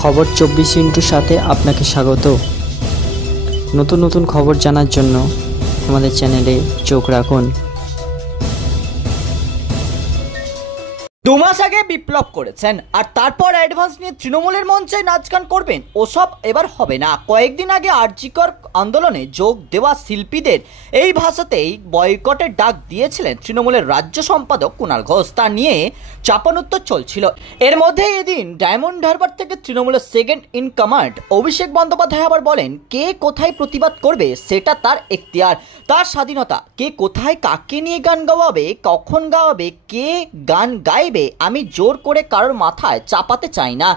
খবর 24 সাথে আপনাকে স্বাগত। নতুন নতুন খবর জানার জন্য আমাদের চ্যানেলে চোখ রাখুন। 2 মাস আগে বিপ্লব করেছেন আর তারপর অ্যাডভান্স নিয়ে তৃণমূলের মঞ্চে নাচ গান করবেন, ওসব এবার হবে না। কয়েকদিন আগে আরজিকর আন্দোলনে যোগ দেওয়া শিল্পীদের এই ভাষাতেই বয়কটের ডাক দিয়েছিলেন তৃণমূলের রাজ্য সম্পাদক কুণাল ঘোষ। তা নিয়ে চাপানোত্তর চলছিল। এর মধ্যে এদিন ডায়মন্ড হারবার থেকে তৃণমূলের second in command Abhishek Bandyopadhyay আবার বলেন, কে কোথায় প্রতিবাদ করবে সেটা তার এখতিয়ার, তার স্বাধীনতা। কে কোথায় কাকে নিয়ে গান গাওয়াবে, কখন গাওয়াবে, কে গান গাইবে আমি জোর করে কারোর মাথায় চাপাতে চাই না।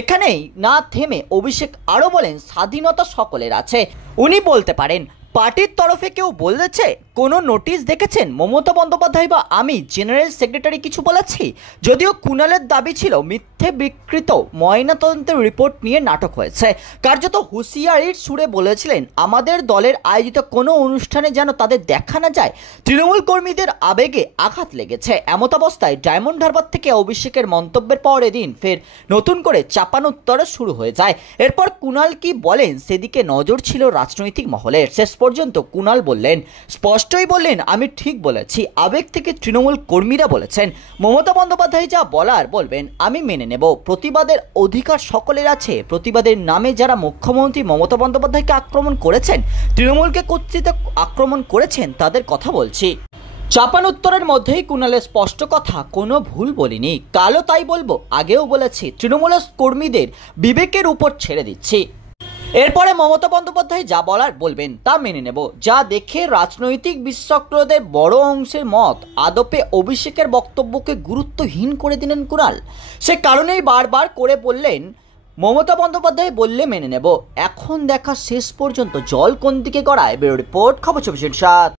এখানেই না থেমে অভিষেক আরও বলেন, স্বাধীনতা সকলের আছে। উনি বলতে পারেন, পার্টির তরফে কেউ বলেছে, কোনো নোটিশ দেখেছেন মমতা বন্দ্যোপাধ্যায় বা আমি জেনারেল সেক্রেটারি কিছু বলেছি? যদিও কুণালের দাবি ছিল মিথ্যে বিকৃত ময়নাতদন্তের রিপোর্ট নিয়ে নাটক হয়েছে। কার্যত হুঁশিয়ারির সুরে বলেছিলেন, আমাদের দলের আয়োজিত কোনো অনুষ্ঠানে যেন তাদের দেখা না যায়। তৃণমূল কর্মীদের আবেগে আঘাত লেগেছে। এমতাবস্থায় ডায়মন্ড হারবার থেকে অভিষেকের মন্তব্যের পর এদিন ফের নতুন করে চাপানোত্তর শুরু হয়ে যায়। এরপর কুণাল কি বলেন সেদিকে নজর ছিল রাজনৈতিক মহলের। শেষ পর্যন্ত কুণাল বললেন, স্পষ্টই বললেন, আমি ঠিক বলেছি। আবেগ থেকে তৃণমূল কর্মীরা বলেছেন, মমতা বন্দ্যোপাধ্যায় যা বলার বলবেন আমি মেনে নেব। প্রতিবাদের অধিকার সকলের আছে। প্রতিবাদের নামে যারা মুখ্যমন্ত্রী মমতা বন্দ্যোপাধ্যায়কে আক্রমণ করেছেন, তৃণমূলকে কর্তৃত্ব আক্রমণ করেছেন, তাদের কথা বলছি। চাপানোত্তরের মধ্যেই কুণালের স্পষ্ট কথা, কোনো ভুল বলিনি, কালও তাই বলবো, আগেও বলেছি। তৃণমূলের কর্মীদের বিবেকের উপর ছেড়ে দিচ্ছি। এরপরে মমতা বন্দ্যোপাধ্যায় যা বলার বলবেন তা মেনে নেব। যা দেখে রাজনৈতিক বিশেষজ্ঞদের বড় অংশের মত, আদপে অভিষেকের বক্তব্যকে গুরুত্বহীন করে দিলেন কুণাল। সে কারণেই বারবার করে বললেন, মমতা বন্দ্যোপাধ্যায় বললে মেনে নেব। এখন দেখা শেষ পর্যন্ত জল কোন দিকে গড়ায়। ব্যুরো রিপোর্ট, খবর 24/7।